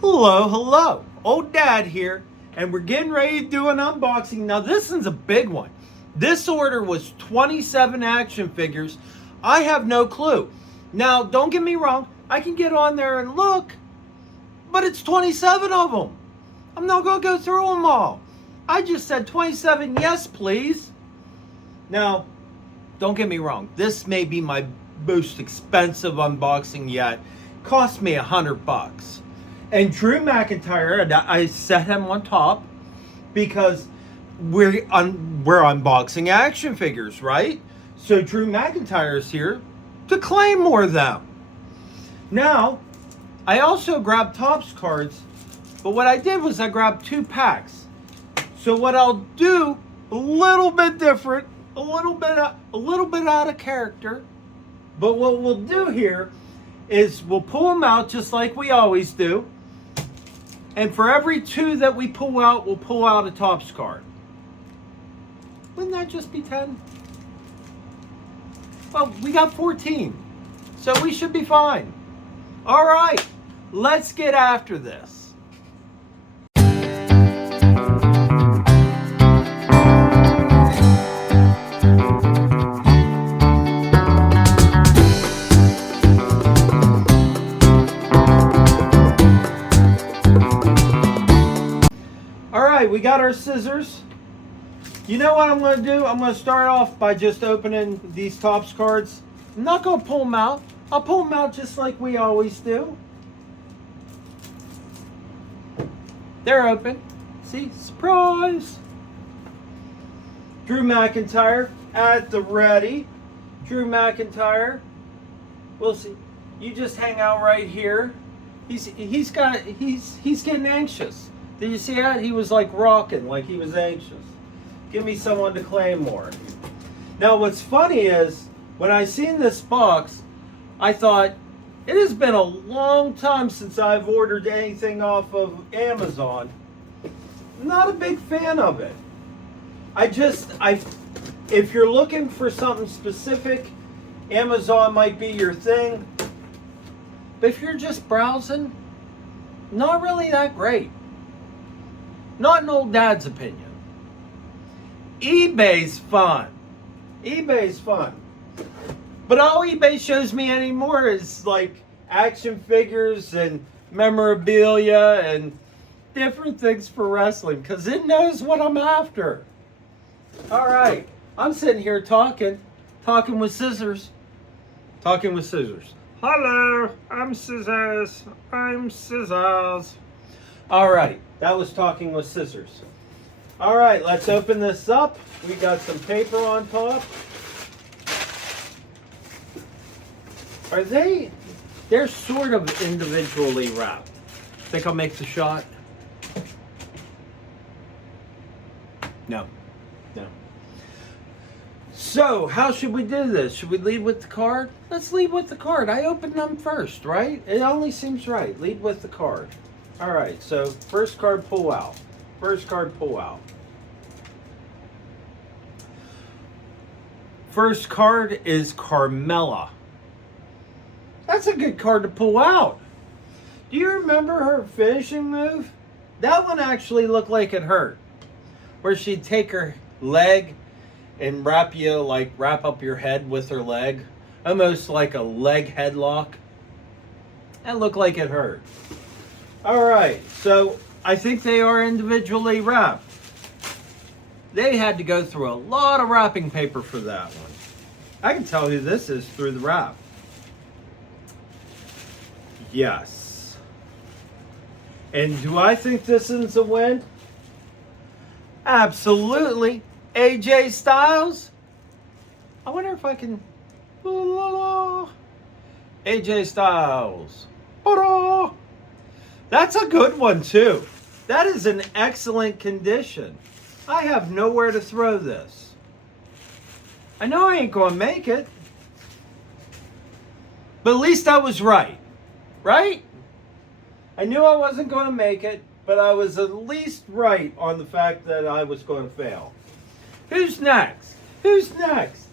Hello, hello. Old Dad here, and we're getting ready to do an unboxing. Now, this one's a big one. This order was 27 action figures. I have no clue. Now, don't get me wrong. I can get on there and look, but it's 27 of them. I'm not going to go through them all. I just said 27, yes, please. Now, don't get me wrong. This may be my most expensive unboxing yet. Cost me $100. And Drew McIntyre, I set him on top because we're unboxing action figures, right? So Drew McIntyre is here to Claymore them. Now, I also grabbed Topps cards, but what I did was I grabbed 2 packs. So what I'll do, a little bit different, a little bit out of character, but what we'll do here is we'll pull them out just like we always do. And for every 2 that we pull out, we'll pull out a Topps card. Wouldn't that just be 10? Well, we got 14. So we should be fine. All right, let's get after this. We got our scissors. You know what I'm going to do? I'm going to start off by just opening these Topps cards. I'm not going to pull them out. I'll pull them out just like we always do. They're open. See? Surprise! Drew McIntyre at the ready. Drew McIntyre. We'll see. You just hang out right here. He's getting anxious. Did you see that? He was like rocking, like he was anxious. Give me someone to Claymore. Now what's funny is, when I seen this box, I thought, it has been a long time since I've ordered anything off of Amazon. I'm not a big fan of it. If you're looking for something specific, Amazon might be your thing. But if you're just browsing, not really that great. Not in old Dad's opinion. eBay's fun. eBay's fun. But all eBay shows me anymore is like action figures and memorabilia and different things for wrestling because it knows what I'm after. All right. I'm sitting here talking with scissors. Talking with scissors. Hello, I'm Scissors. I'm Scissors. All right. That was talking with scissors. All right, let's open this up. We got some paper on top. Are they? They're sort of individually wrapped. Think I'll make the shot? No. So, how should we do this? Should we lead with the card? Let's lead with the card. I opened them first, right? It only seems right. Lead with the card. All right, so first card pull out. First card pull out. First card is Carmella. That's a good card to pull out. Do you remember her finishing move? That one actually looked like it hurt. Where she'd take her leg and wrap up your head with her leg. Almost like a leg headlock. That looked like it hurt. All right, so I think they are individually wrapped. They had to go through a lot of wrapping paper for that one. I can tell who this is through the wrap. Yes. And do I think this is a win? Absolutely. AJ Styles. I wonder if I can... AJ Styles. That's a good one, too. That is an excellent condition. I have nowhere to throw this. I know I ain't going to make it. But at least I was right. Right? I knew I wasn't going to make it, but I was at least right on the fact that I was going to fail. Who's next? Who's next?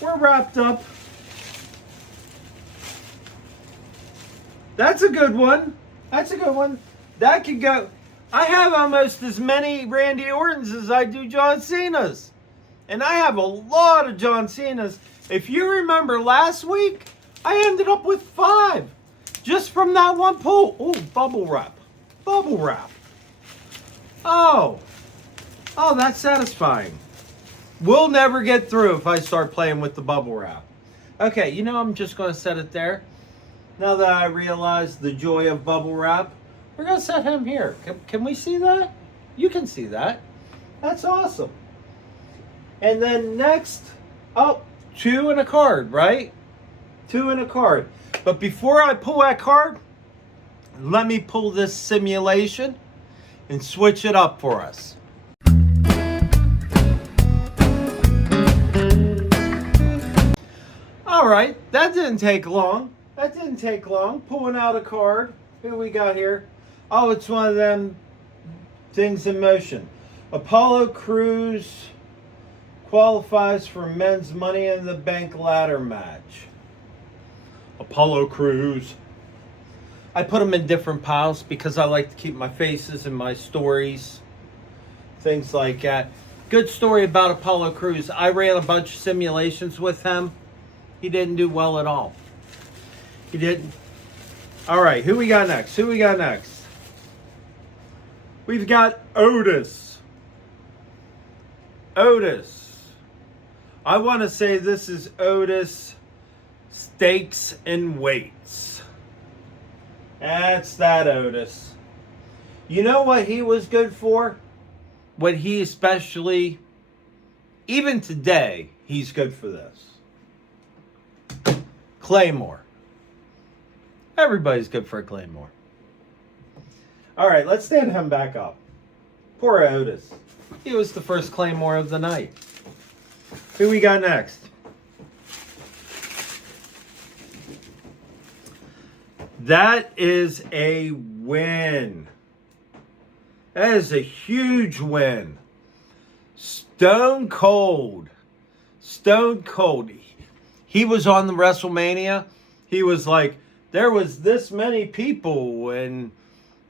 We're wrapped up. That's a good one. That's a good one. That could go. I have almost as many Randy Ortons as I do John Cena's. And I have a lot of John Cena's. If you remember last week, I ended up with 5. Just from that one pull. Oh, bubble wrap. Bubble wrap. Oh, that's satisfying. We'll never get through if I start playing with the bubble wrap. Okay, I'm just going to set it there. Now that I realize the joy of bubble wrap, we're going to set him here. Can we see that? You can see that. That's awesome. And then next, 2 and a card, right? 2 and a card. But before I pull that card, let me pull this simulation and switch it up for us. All right, that didn't take long. Pulling out a card. Who we got here? Oh, it's one of them things in motion. Apollo Crews qualifies for men's Money in the Bank ladder match. Apollo Crews. I put them in different piles because I like to keep my faces in my stories. Things like that. Good story about Apollo Crews. I ran a bunch of simulations with him. He didn't do well at all. He didn't. All right, who we got next? We've got Otis. I want to say this is Otis Stakes and Weights. That's that Otis. You know what he was good for? What he especially, even today, he's good for this. Claymore. Everybody's good for a Claymore. All right, let's stand him back up. Poor Otis. He was the first Claymore of the night. Who we got next? That is a win. That is a huge win. Stone Cold. He was on the WrestleMania. He was like, there was this many people and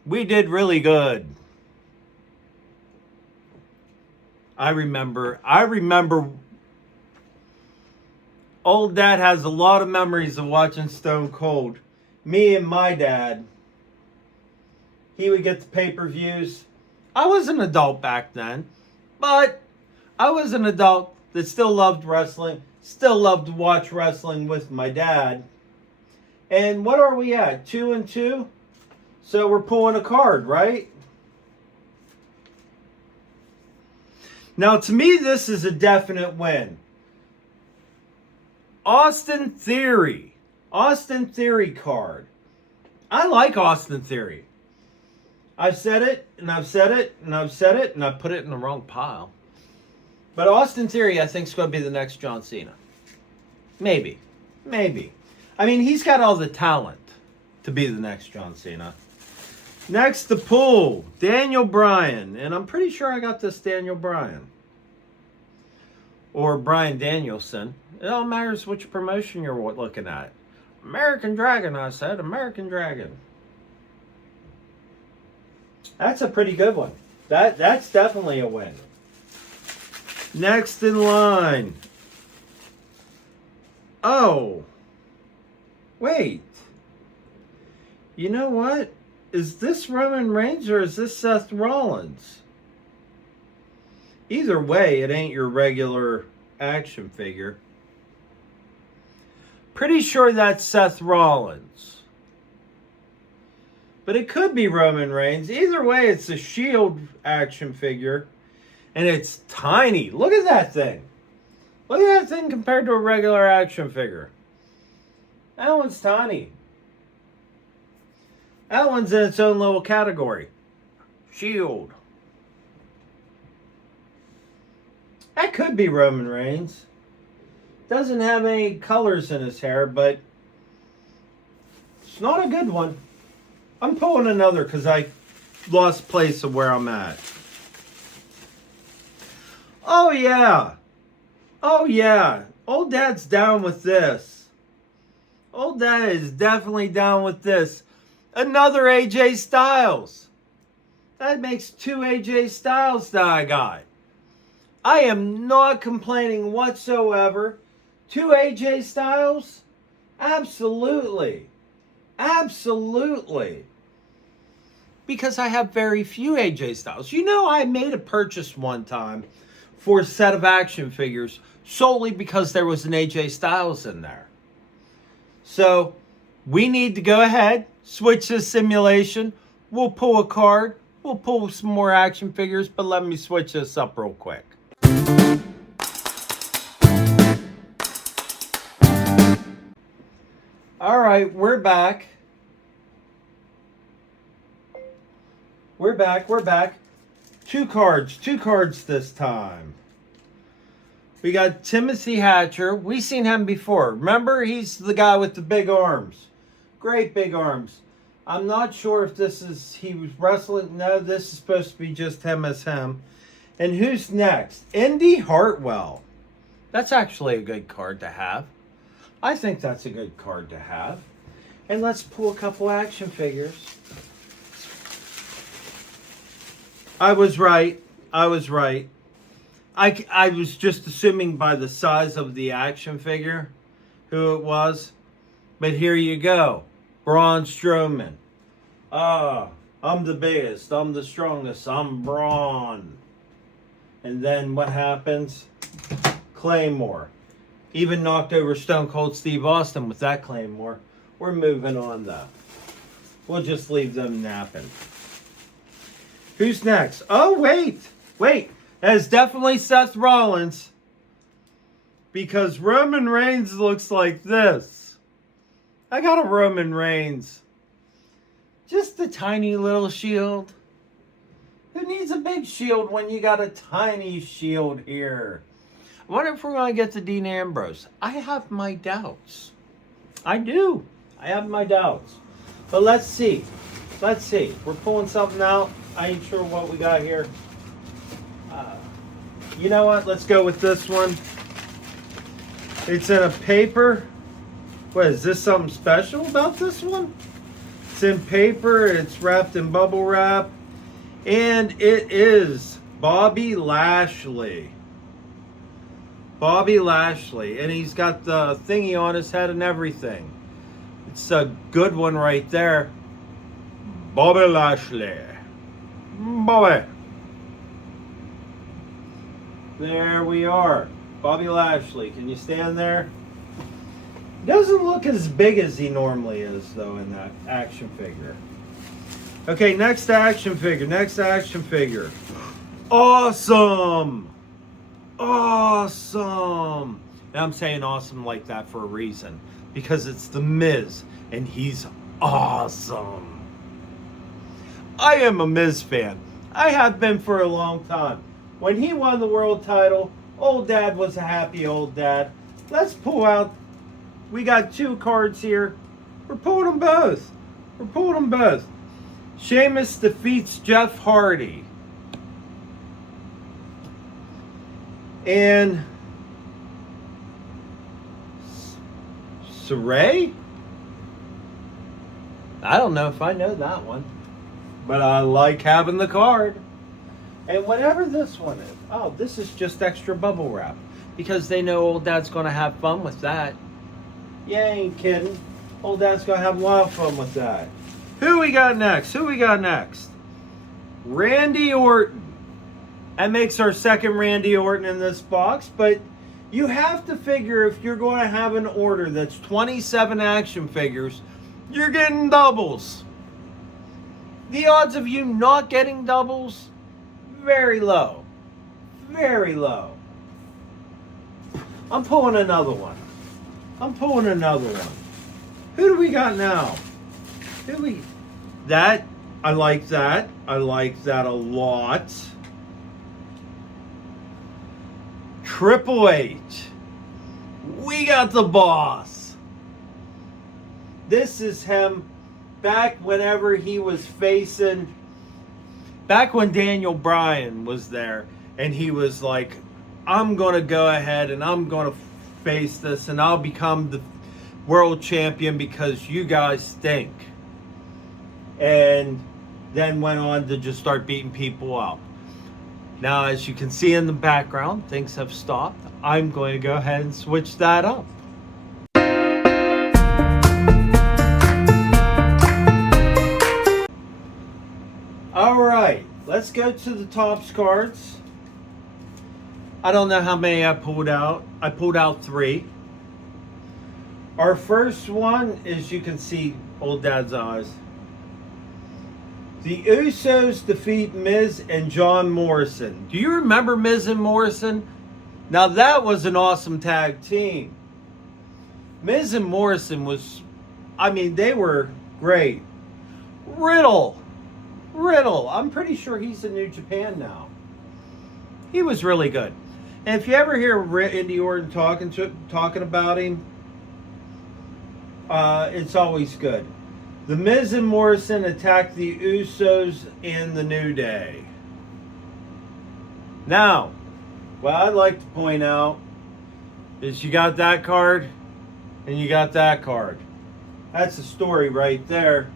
we did really good. I remember old dad has a lot of memories of watching Stone Cold. Me and my dad, he would get the pay-per-views. I was an adult back then, but I was an adult that still loved wrestling, still loved to watch wrestling with my dad. And what are we at? 2 and 2? So we're pulling a card, right? Now, to me, this is a definite win. Austin Theory card. I like Austin Theory. I've said it, and I've said it, and I've said it, and I put it in the wrong pile. But Austin Theory, I think, is going to be the next John Cena. Maybe. I mean, he's got all the talent to be the next John Cena. Next to pull, Daniel Bryan. And I'm pretty sure I got this Daniel Bryan. Or Bryan Danielson. It all matters which promotion you're looking at. American Dragon, I said. American Dragon. That's a pretty good one. That's definitely a win. Next in line. Oh. Wait. You know what? Is this Roman Reigns or is this Seth Rollins? Either way, it ain't your regular action figure. Pretty sure that's Seth Rollins. But it could be Roman Reigns. Either way, it's a Shield action figure. And it's tiny. Look at that thing. Look at that thing compared to a regular action figure. That one's tiny. That one's in its own little category. Shield. That could be Roman Reigns. Doesn't have any colors in his hair, but it's not a good one. I'm pulling another because I lost place of where I'm at. Oh, yeah. Old Dad's down with this. Old Dad is definitely down with this. Another AJ Styles. That makes 2 AJ Styles that I got. I am not complaining whatsoever. 2 AJ Styles? Absolutely. Absolutely. Because I have very few AJ Styles. You know, I made a purchase one time for a set of action figures solely because there was an AJ Styles in there. So, we need to go ahead, switch this simulation. We'll pull a card. We'll pull some more action figures, but let me switch this up real quick. All right, we're back. We're back. Two cards this time. We got Timothy Hatcher. We've seen him before. Remember, he's the guy with the big arms. Great big arms. I'm not sure if he was wrestling. No, this is supposed to be just him as him. And who's next? Indy Hartwell. That's actually a good card to have. I think that's a good card to have. And let's pull a couple action figures. I was right. I was just assuming by the size of the action figure who it was. But here you go. Braun Strowman. I'm the biggest. I'm the strongest. I'm Braun. And then what happens? Claymore. Even knocked over Stone Cold Steve Austin with that Claymore. We're moving on though. We'll just leave them napping. Who's next? Oh, wait. That is definitely Seth Rollins. Because Roman Reigns looks like this. I got a Roman Reigns. Just a tiny little shield. Who needs a big shield when you got a tiny shield here? I wonder if we're going to get to Dean Ambrose. I have my doubts. I do. I have my doubts. But let's see. We're pulling something out. I ain't sure what we got here. You know what? Let's go with this one. It's in a paper. What, is this something special about this one? It's in paper. It's wrapped in bubble wrap. And it is Bobby Lashley. And he's got the thingy on his head and everything. It's a good one right there. Bobby Lashley. Bobby. There we are. Bobby Lashley. Can you stand there? Doesn't look as big as he normally is, though, in that action figure. Okay, next action figure. Awesome. And I'm saying awesome like that for a reason. Because it's The Miz, and he's awesome. I am a Miz fan. I have been for a long time. When he won the world title, old dad was a happy old dad. Let's pull out. We got 2 cards here. We're pulling them both. Sheamus defeats Jeff Hardy. And Saray? I don't know if I know that one. But I like having the card. And whatever this one is. Oh, this is just extra bubble wrap. Because they know old dad's going to have fun with that. You ain't kidding. Old dad's going to have a lot of fun with that. Who we got next? Randy Orton. That makes our second Randy Orton in this box. But you have to figure if you're going to have an order that's 27 action figures, you're getting doubles. The odds of you not getting doubles, very low. I'm pulling another one. Who do we got now? I like that a lot. Triple H. We got the boss. This is him back whenever he was facing... Back when Daniel Bryan was there, and he was like, I'm going to go ahead and I'm going to face this, and I'll become the world champion because you guys stink. and then went on to just start beating people up. Now, as you can see in the background, things have stopped. I'm going to go ahead and switch that up. All right, let's go to the Topps cards. I don't know how many I pulled out. I pulled out 3. Our first one is, you can see old Dad's eyes. The Usos defeat Miz and John Morrison. Do you remember Miz and Morrison? Now that was an awesome tag team. Miz and Morrison was, I mean, they were great. Riddle, I'm pretty sure he's in New Japan now. He was really good. And if you ever hear Randy Orton talking about him, it's always good. The Miz and Morrison attacked the Usos in the New Day. Now, what I'd like to point out is you got that card and you got that card. That's the story right there.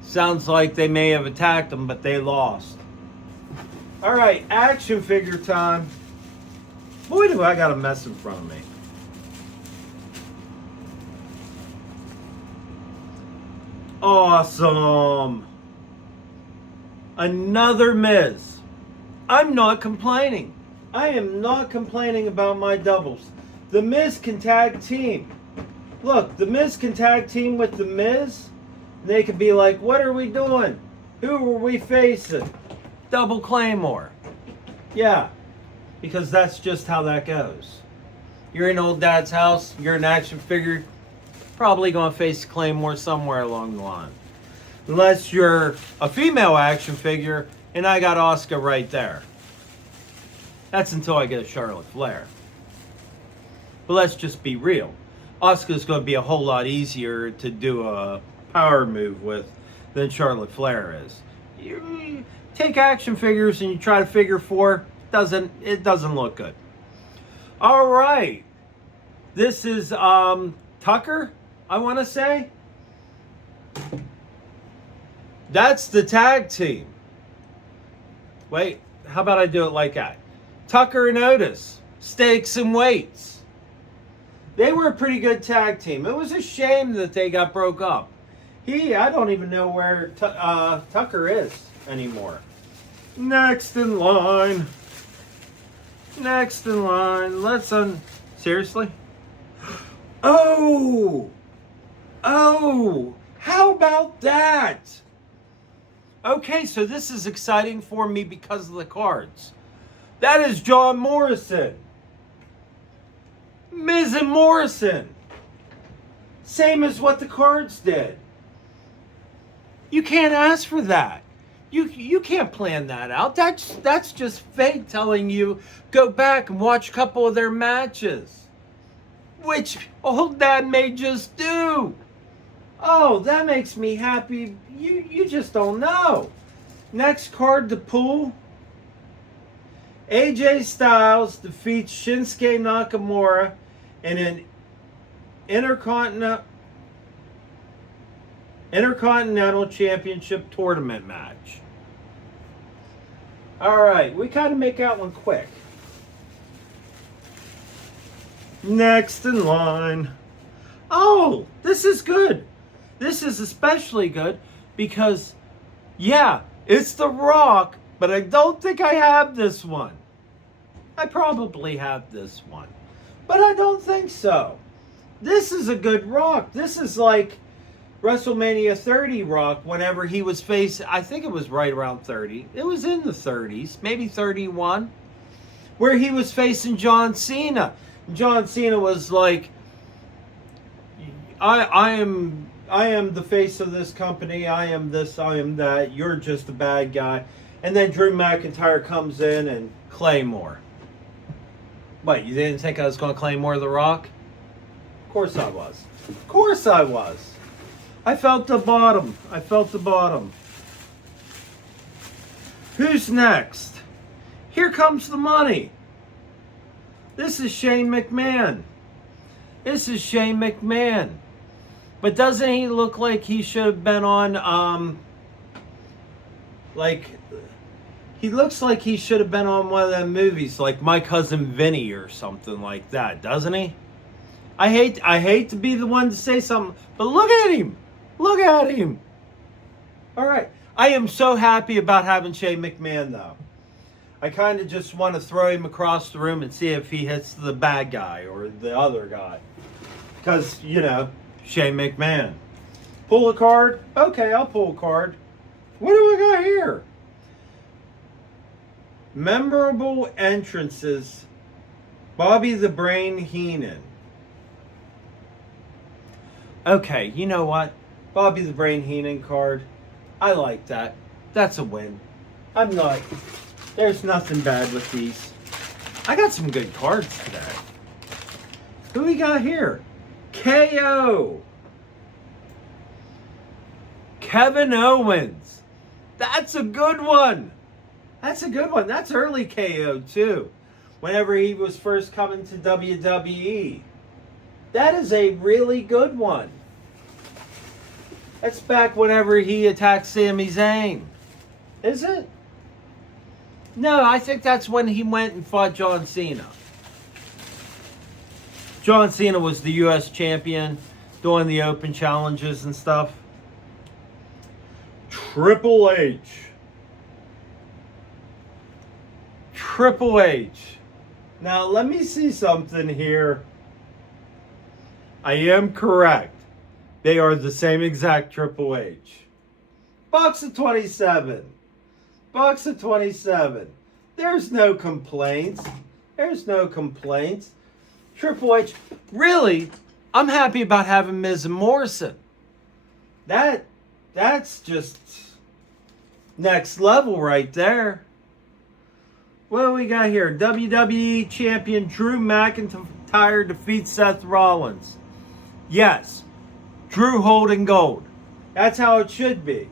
Sounds like they may have attacked them, but they lost. All right, action figure time. Boy, do I got a mess in front of me. Awesome. Another Miz. I'm not complaining. I am not complaining about my doubles. The Miz can tag team. Look, the Miz can tag team with the Miz. They could be like, what are we doing? Who are we facing? Double Claymore. Yeah, because that's just how that goes. You're in old Dad's house. You're an action figure. Probably going to face Claymore somewhere along the line. Unless you're a female action figure, and I got Asuka right there. That's until I get a Charlotte Flair. But let's just be real. Asuka's going to be a whole lot easier to do a power move with than Charlotte Flair is. You take action figures and you try to figure 4, it doesn't look good. All right. This is Tucker, I want to say. That's the tag team. Wait, how about I do it like that? Tucker and Otis, stakes and weights. They were a pretty good tag team. It was a shame that they got broke up. I don't even know where Tucker is anymore. Next in line. Seriously? Oh, how about that? Okay, so this is exciting for me because of the cards. That is John Morrison. Miz and Morrison. Same as what the cards did. You can't ask for that. You can't plan that out. That's just fate telling you go back and watch a couple of their matches. Which old Dad may just do. Oh, that makes me happy. You just don't know. Next card to pull. AJ Styles defeats Shinsuke Nakamura in an Intercontinental Championship tournament match. All right, we kind of make that one quick. Next in line. Oh, this is good. This is especially good because, yeah, it's The Rock, but I don't think I have this one. I probably have this one, but I don't think so. This is a good Rock. This is like WrestleMania 30 Rock whenever he was facing, I think it was right around 30. It was in the 30s, maybe 31, where he was facing John Cena. John Cena was like, I am the face of this company. I am this, I am that. You're just a bad guy. And then Drew McIntyre comes in and Claymore. What, you didn't think I was going to Claymore The Rock? Of course I was. Of course I was. I felt the bottom. Who's next? Here comes the money. This is Shane McMahon. But doesn't he look like he should have been on Like, he looks like he should have been on one of them movies, like My Cousin Vinny or something like that, doesn't he? I hate to be the one to say something, but look at him. Look at him. All right. I am so happy about having Shane McMahon, though. I kind of just want to throw him across the room and see if he hits the bad guy or the other guy. Because, you know, Shane McMahon. Pull a card? Okay, I'll pull a card. What do I got here? Memorable entrances. Bobby the Brain Heenan. Okay, you know what? Bobby the Brain Heenan card. I like that. That's a win. There's nothing bad with these. I got some good cards today. Who we got here? KO. Kevin Owens. That's a good one. That's a good one. That's early KO too. Whenever he was first coming to WWE. That is a really good one. That's back whenever he attacked Sami Zayn. Is it? No, I think that's when he went and fought John Cena. John Cena was the U.S. champion, doing the open challenges and stuff. Triple H. Triple H. Now, let me see something here. I am correct. They are the same exact Triple H. Box of 27. Box of 27. There's no complaints. There's no complaints. Triple H. Really, I'm happy about having Miz and Morrison. That's just next level right there. What do we got here? WWE Champion Drew McIntyre defeats Seth Rollins. Yes. Drew holding gold. That's how it should be.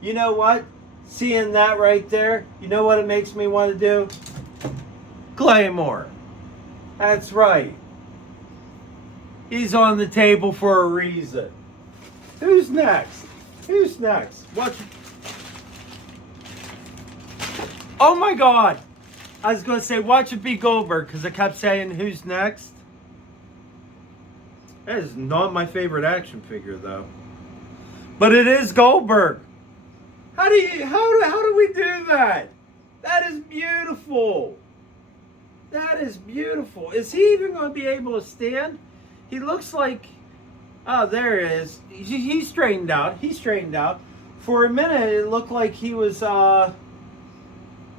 You know what? Seeing that right there, you know what it makes me want to do? Claymore. That's right. He's on the table for a reason. Who's next? Who's next? What? Oh my God. I was going to say, watch it be Goldberg, because I kept saying, who's next? That is not my favorite action figure, though. But it is Goldberg. How do we do that? That is beautiful. That is beautiful. Is he even going to be able to stand? He looks like... Oh, there it is. He's straightened out. He's straightened out. For a minute, it looked like he was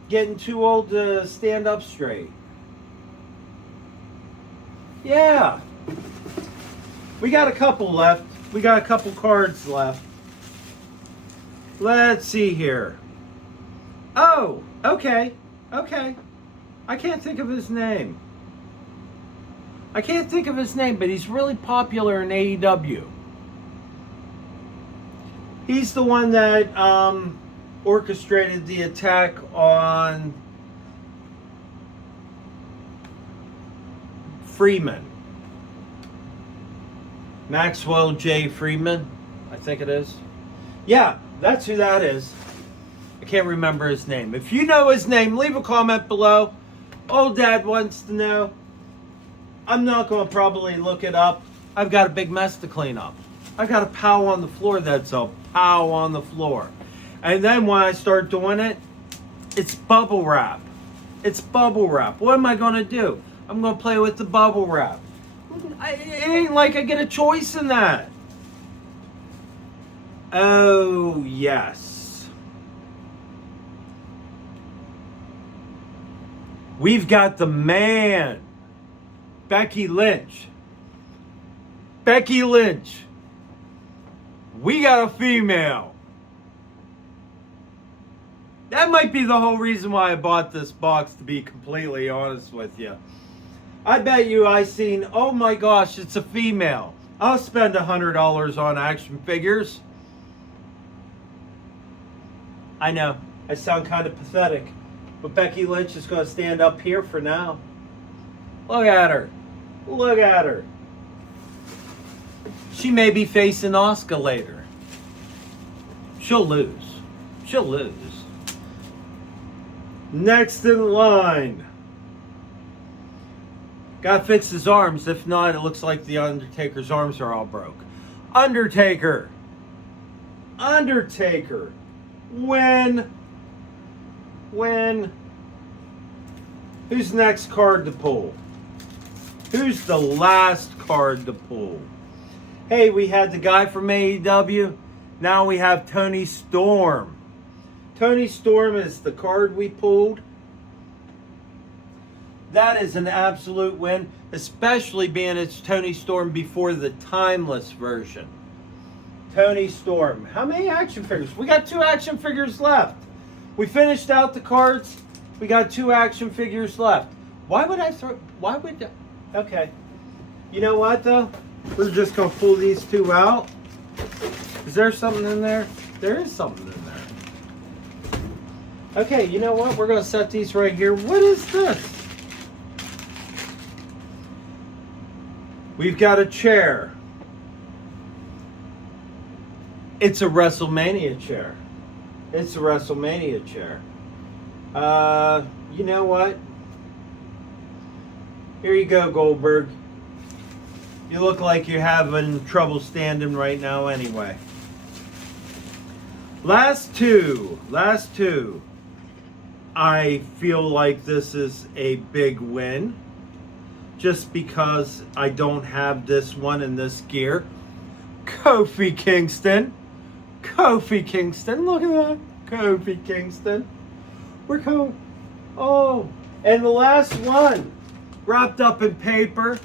getting too old to stand up straight. Yeah. We got a couple left. We got a couple cards left. Let's see here. Oh, okay. Okay. I can't think of his name. I can't think of his name, but he's really popular in AEW. He's the one that orchestrated the attack on Freeman. Maxwell J. Freeman, I think it is. Yeah, that's who that is. I can't remember his name. If you know his name, leave a comment below. Old Dad wants to know. I'm not going to probably look it up. I've got a big mess to clean up. I've got a pow on the floor that's a pow on the floor. And then when I start doing it, it's bubble wrap. It's bubble wrap. What am I going to do? I'm going to play with the bubble wrap. It ain't like I get a choice in that. Oh, yes. We've got the man. Becky Lynch. Becky Lynch. We got a female. That might be the whole reason why I bought this box, to be completely honest with you. I bet you I seen, oh my gosh, it's a female. I'll spend $100 on action figures. I know, I sound kind of pathetic, but Becky Lynch is going to stand up here for now. Look at her. Look at her. She may be facing Asuka later. She'll lose. She'll lose. Next in line. Gotta fix his arms. If not, it looks like the Undertaker's arms are all broke. Undertaker. Undertaker. When? Who's next card to pull? Who's the last card to pull? Hey, we had the guy from AEW. Now we have Tony Storm. Tony Storm is the card we pulled. That is an absolute win, especially being it's Tony Storm before the timeless version. Tony Storm. How many action figures? We got 2 action figures left. We finished out the cards. We got 2 action figures left. Okay. You know what though? We're just going to pull these 2 out. Is there something in there? There is something in there. Okay, you know what? We're going to set these right here. What is this? We've got a chair. It's a WrestleMania chair. It's a WrestleMania chair. You know what? Here you go, Goldberg. You look like you're having trouble standing right now anyway. Last two. I feel like this is a big win. Just because I don't have this one in this gear. Kofi Kingston. Kofi Kingston. Look at that. Kofi Kingston. We're going. Oh. And the last one. Wrapped up in paper.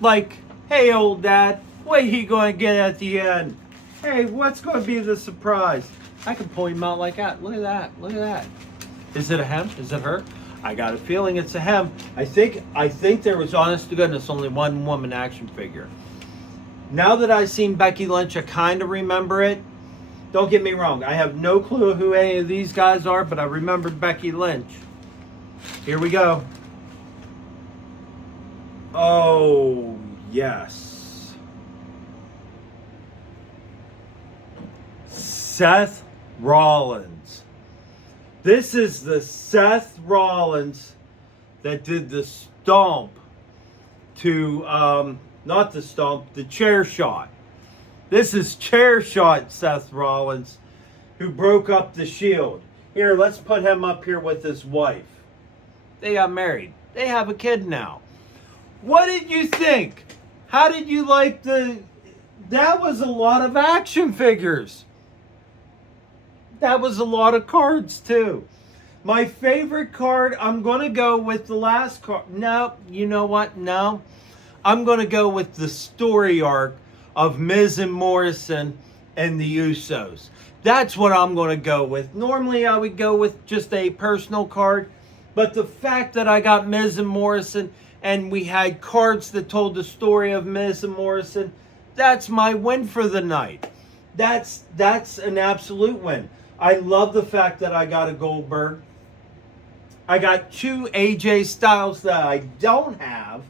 Like, hey, old dad. What are you going to get at the end? Hey, what's going to be the surprise? I can pull him out like that. Look at that. Look at that. Is it a him? Is it her? I got a feeling it's a him. I think there was, honest to goodness, only one woman action figure. Now that I've seen Becky Lynch, I kind of remember it. Don't get me wrong. I have no clue who any of these guys are, but I remembered Becky Lynch. Here we go. Oh, yes. Seth Rollins. This is the Seth Rollins that did the stomp to, not the stomp, the chair shot. This is chair shot Seth Rollins, who broke up the Shield. Here, let's put him up here with his wife. They got married. They have a kid now. What did you think? How did you like that was a lot of action figures. That was a lot of cards too. My favorite card, I'm going to go with the last card. No, you know what? No. I'm going to go with the story arc of Miz and Morrison and the Usos. That's what I'm going to go with. Normally I would go with just a personal card. But the fact that I got Miz and Morrison and we had cards that told the story of Miz and Morrison, that's my win for the night. That's an absolute win. I love the fact that I got a Goldberg. I got 2 AJ Styles that I don't have.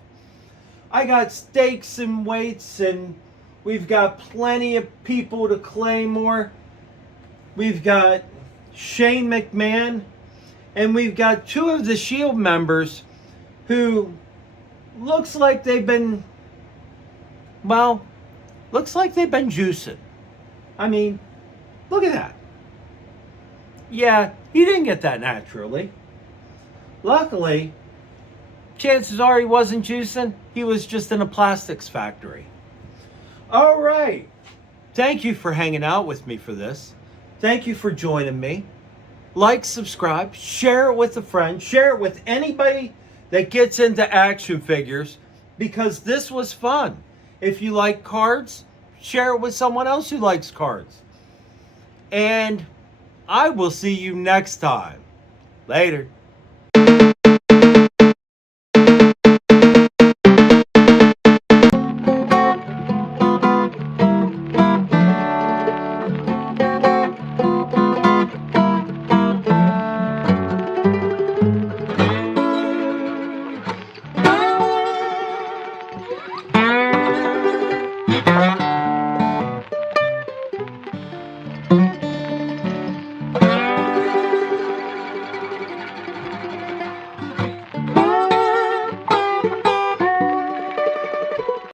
I got stakes and weights, and we've got plenty of people to Claymore. We've got Shane McMahon, and we've got 2 of the Shield members who looks like they've been juicing. I mean, look at that. Yeah, he didn't get that naturally. Luckily, chances are he wasn't juicing. He was just in a plastics factory. All right. Thank you for hanging out with me for this. Thank you for joining me. Like, subscribe, share it with a friend. Share it with anybody that gets into action figures, because this was fun. If you like cards, share it with someone else who likes cards. And I will see you next time. Later.